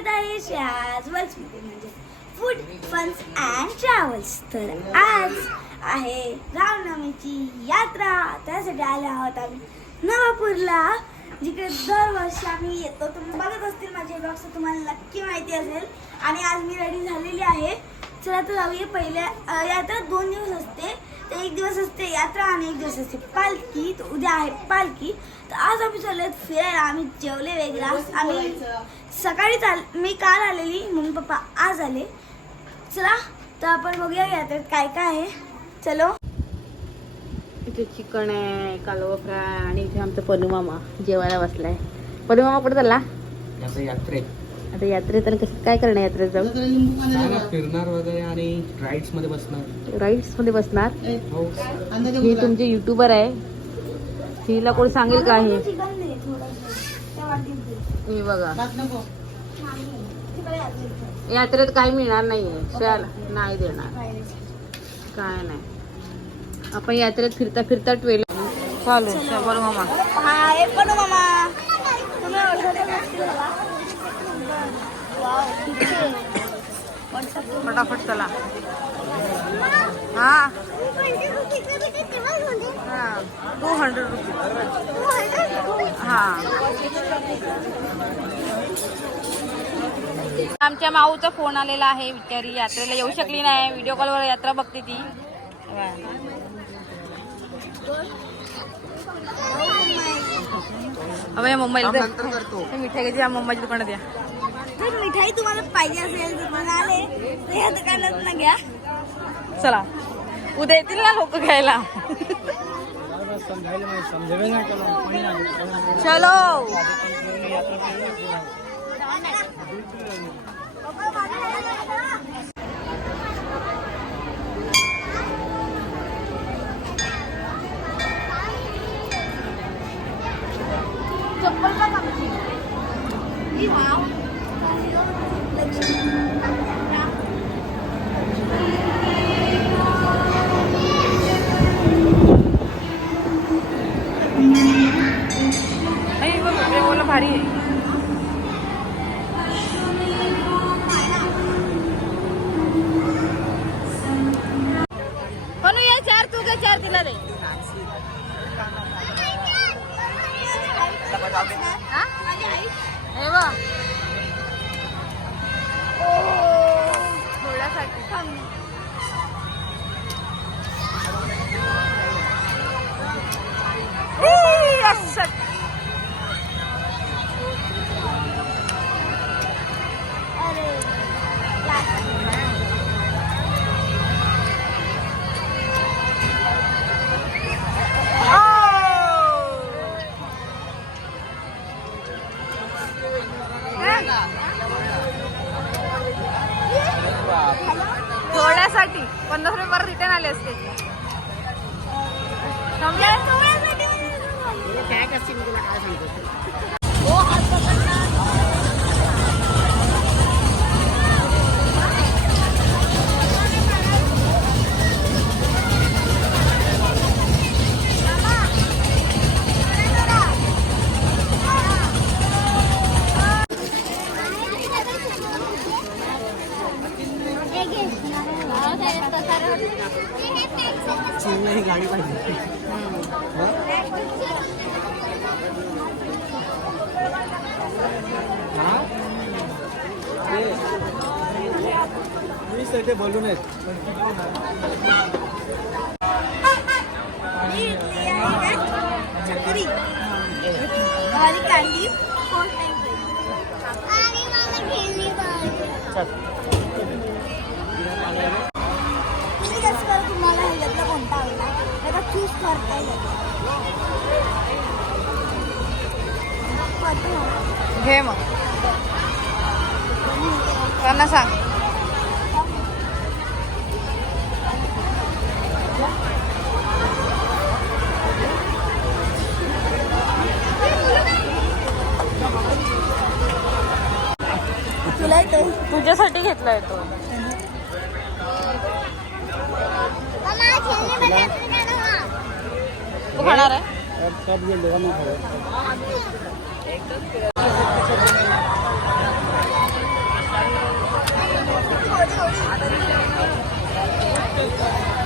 स्वागत आहे श्याजवल्स मध्ये म्हणजे फूड फन्स अँड ट्रॅव्हल्स. तर आज आहे रामनवमीची यात्रा. त्यासाठी आले आहोत आम्ही नवापूरला, जिकडे दरवर्षी आम्ही येतो. तुम्ही बघत असतील माझे ब्लॉग्स, तुम्हाला नक्की माहिती असेल. आणि आज मी रेडी झालेली आहे. चला तर जाऊया. पहिल्या यात्रा 2 दिवस असते. तर एक दिवस असते यात्रा आणि एक दिवस असते पालखी. तर उद्या आहे पालखी. तर आज आम्ही चाललो फिरायला. आम्ही जेवले वेगळा. आम्ही सकाळी मी काल आलेली, मम्मी पप्पा आज आले. चला तर आपण बघूया यात्रेत काय काय आहे. चलो. इथे चिकन आहे, कालवा फ्राय आणि इथे आमचा पनू मामा जेवायला बसलाय. पनू मामा कुठे चालला? आता यात्रेत तर कसं काय करणार? यात्रेत जाऊन फिरणार वगैरे आणि राईड्स मध्ये बसणार. राईड्स मध्ये बसणार. हो. ही तुमचे युट्यूबर आहे, हिला कोण सांगेल का हे? चिकन दे थोडंसं. हे बघा, यात्रेत काही मिळणार नाहीये. शाल नाही देणार, काय नाही. आपण यात्रेत फिरता फिरता ट्वेल चालू. पनू मामा हाय पनू मामा. तुम्ही ओळखत नसतील मला. फटाफट चला. हा 200 रुपये. हा, आमच्या माऊचा फोन आलेला आहे. बिचारी यात्रेला येऊ शकली नाही. व्हिडिओ कॉलवर यात्रा बघते ती. मुंबईला मिठाई घ्यायची. मुंबईच्या दुकानात द्या. जर मिठाई तुम्हाला पाहिजे असेल तर म्हणाले तर या दुकानात ना घ्या. चला, उद्या येतील ना लोक घ्यायला. चलो. चप्पल का कामची? E wow. बोला भारी आहे. म्हणून या 4 तू घे, 4 तिला दे. हे बघ, थोड्यासाठी थोड्यासाठी 50 रुपये परत रिटर्न आले असते. गाडी पाहिजे. ते बोलून आहेत. चकरी आणि कॅन्डी. तुम्हाला ह्याच्यातला कोणता आवडला त्याचा चूज करता येईल. घे मग, त्यांना सांग. तुला येतो? तुझ्यासाठी घेतलाय तो. तू खाणार आहे? करतात